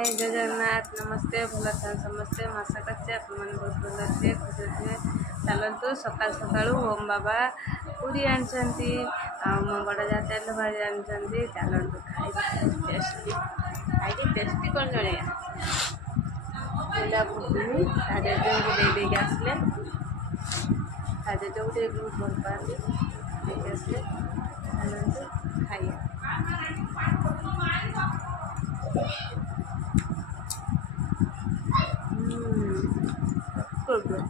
हाय जय जगन्नाथ नमस्ते भल था समस्ते आशा करते बहुत भल थे खुशी थे चलतु सकाल सका ओम बाबा पूरी आनी मो बड़ जा तेल भाजी आनी चलतु खाई टेस्टी खाई टेस्टी कौन जन भूलनी जेज को दे आसले जेज को बहुत भल पाती देखे आसले खाई good.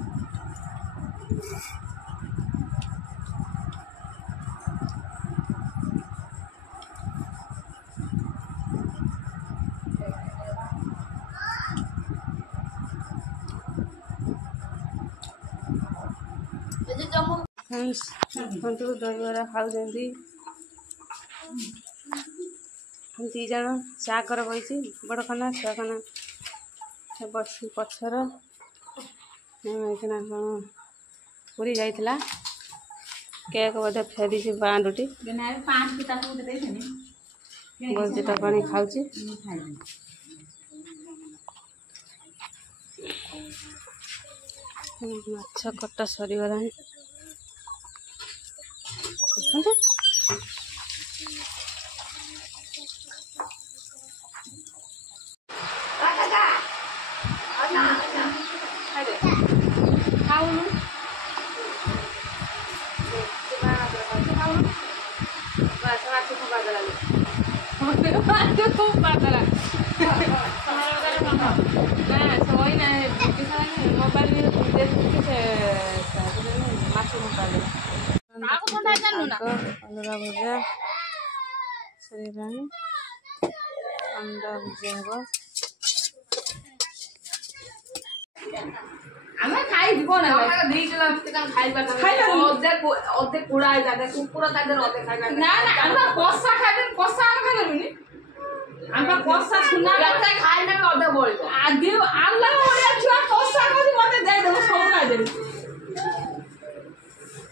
दहीबरा खाऊँ दी जन चा कर बही बड़ खाना छुआ खाना बस पछर कौन पूरी जाइला केक बोधे फेरी से बाँडुटी बस पानी खाऊँ माछ कटा सरीगला अलगा भजा सरीगलानी अंडा भजा हम ଆମେ ଖାଇବି କଣ ଦେଇଥିଲା ଖାଇବା ଅଧେ କୁଡା ହେଇଯାଏ କୁକୁର ତା ଦେହରେ ଅଧେ ଖାଇବା ନା ନା ଆମେ କଷା ଖାଇବେ କଷା ଆମେ ଖାଇପାରିବୁନି ଆମେ କଷା ସୁନା ଖାଇଲେ ଅଧେ ବଳିବ ଆଦି ଆଲ୍ଲା ଭଳିଆ ଛୁଆ କଷା କରି ମତେ ଦେଇଦେବ ସବୁ ଖାଇଦେବି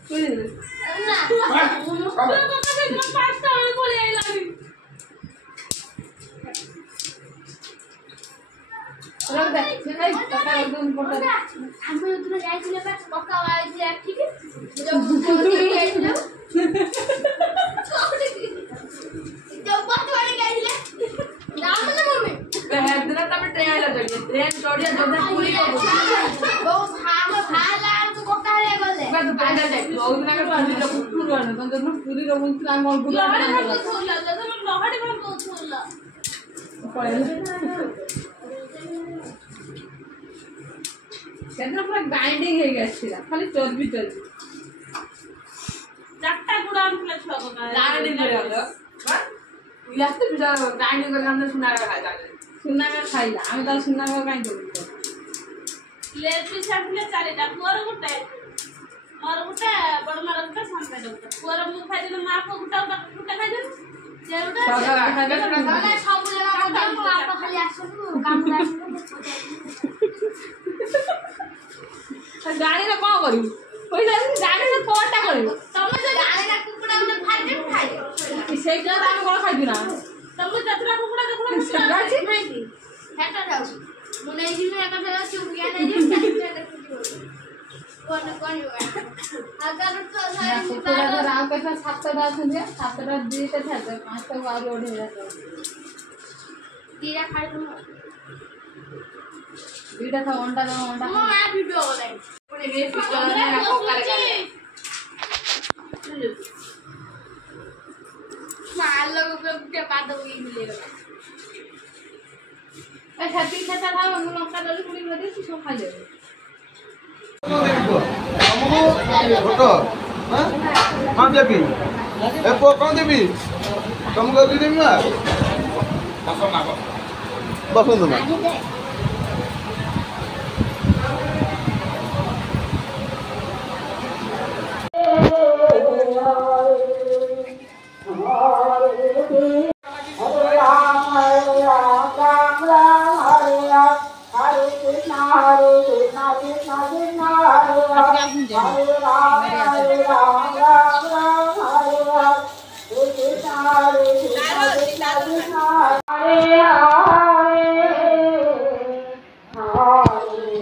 ବୁଝିଲେ ନା ପାଞ୍ଚଟା ବେଳେ ପଳେଇ ଆଇଲାନି रख दे नहीं पक्का एकदम पड़ हम तो जाइले बस पक्का आइले ठीक है जब जाइले जब बात वाली गइले नाम ना मम्मी हैदरा तब ट्रेन आइला ट्रेन चढ़िया जब पूरी वो भाला तो पक्का रे गले मैं तो पैदल जाई बहुत दिन का पूरी रो पूरी रो तो पूरी रो मुंह आंग गुड लहड़ी छोड़ला जब लहड़ी बन तो छोड़ला पूरा ग्राइंडिंग हो गया खाली चर्बी चर्बी चारटा गुड़ा छुआ ग्राइंडिंग ग्राइंडिंग कर सुना सुना खाइला आम तो सुना कहीं लेट पिछा चारिटा पुअर गोटे मोर गोटे बड़ मार गोटे सामने गोटे पुअर मु खाई माँ को गोटा गोटे खाई गाड़ी रे कौन करू पैसा गाड़ी रे कोटा करू तमे जो गाड़ी ना कुकुड़ा ने फाइट खाइ सेई जो हम कोन खाइ ना तमे जतरा कुकुड़ा देखुना सगाची नहीं की हेटा जाऊ मु नै जी में एका फेर चुगिया नै जी कोन कोन अगर तो सारे कुकुड़ा राव कैसा सातटा छन सातटा दीटा था पांचटा और ओढे जातो कीड़ा खाइ तुम वीडियो था अंडा मैं वीडियो बोले पुणे ये पिक्चर में आपको करेगा मार लोग के बाद होगी मिलेगा ए हैप्पी खाता था हम लंका दली पुणी बदे सो खा ले फोटो हां कौन देबी ए को कौन देबी तुमको दी देबी ना बसो ना Hare हाँ